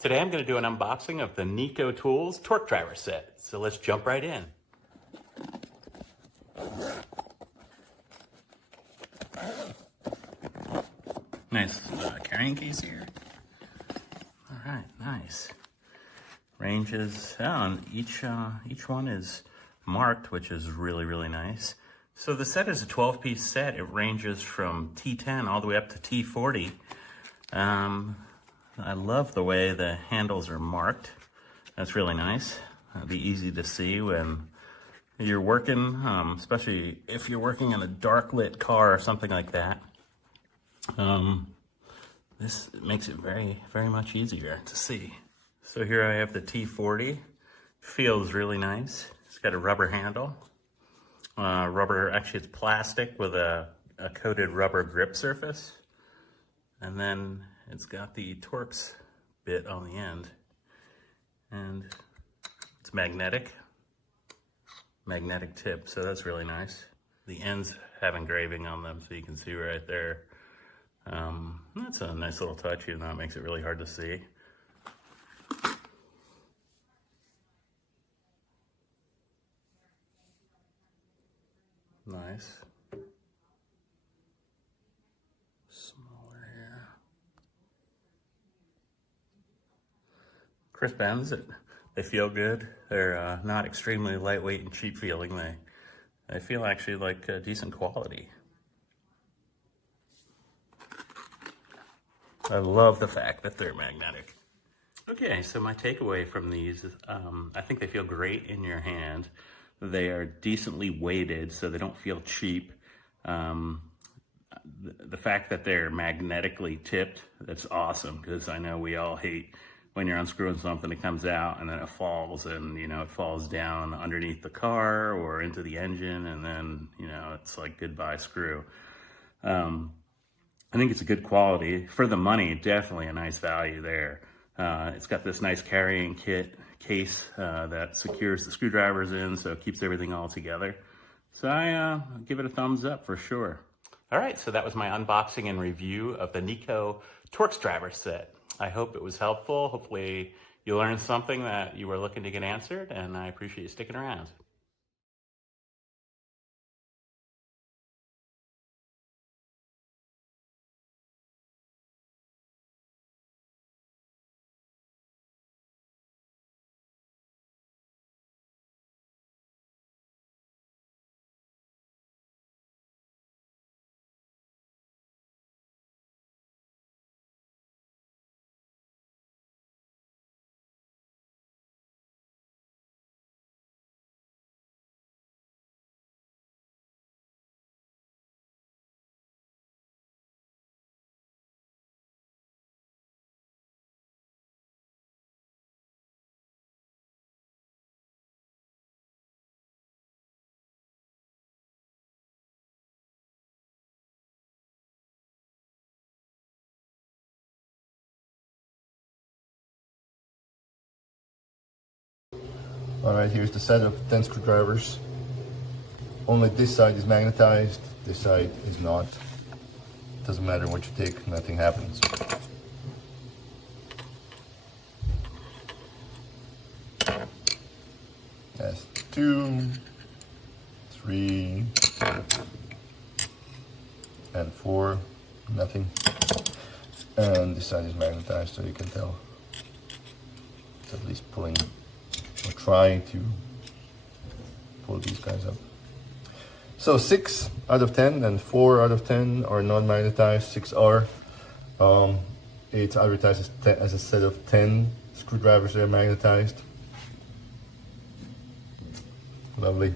Today I'm going to do an unboxing of the NEIKO Tools torque driver set. So let's jump right in. Nice carrying case here. All right, nice. Ranges on each one is marked, which is really nice. So the set is a 12-piece set. It ranges from T10 all the way up to T40. I love the way the handles are marked. That's really nice. It'll be easy to see when you're working, especially if you're working in a dark lit car or something like that. This makes it very much easier to see. So here I have the T40. Feels really nice. It's got a rubber handle. Actually it's plastic with a coated rubber grip surface. And then it's got the Torx bit on the end. And it's magnetic tip, so that's really nice. The ends have engraving on them, so you can see right there. That's a nice little touch, even though it makes it really hard to see. Nice. Smaller here. Crisp ends, they feel good. They're not extremely lightweight and cheap feeling. They feel actually like decent quality. I love the fact that they're magnetic. Okay, so my takeaway from these is I think they feel great in your hand. They are decently weighted, so they don't feel cheap. The fact that they're magnetically tipped, that's awesome, because I know we all hate when you're unscrewing something, it comes out and then it falls, and it falls down underneath the car or into the engine, and then it's like goodbye screw. I think it's a good quality for the money. Definitely a nice value there. It's got this nice carrying case that secures the screwdrivers in, so it keeps everything all together. So I give it a thumbs up for sure. All right, so that was my unboxing and review of the NEIKO Torx driver set. I hope it was helpful. Hopefully you learned something that you were looking to get answered, and I appreciate you sticking around. Alright, here's the set of 10 screwdrivers. Only this side is magnetized, this side is not. Doesn't matter what you take, nothing happens. That's 2, 3, and 4, nothing. And this side is magnetized, so you can tell it's at least pulling or trying to pull these guys up. So 6 out of 10 and 4 out of 10 are non-magnetized, 6 are. It's advertised as a set of 10 screwdrivers that are magnetized. Lovely.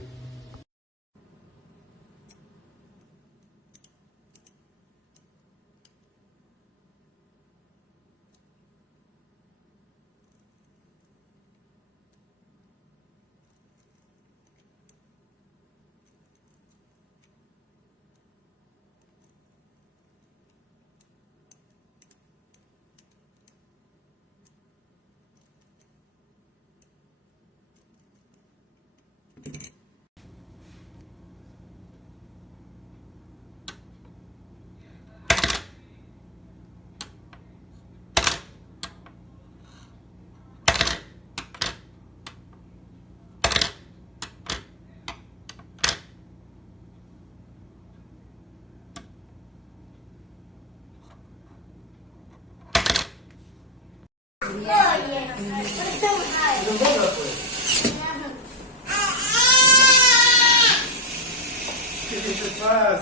pasa?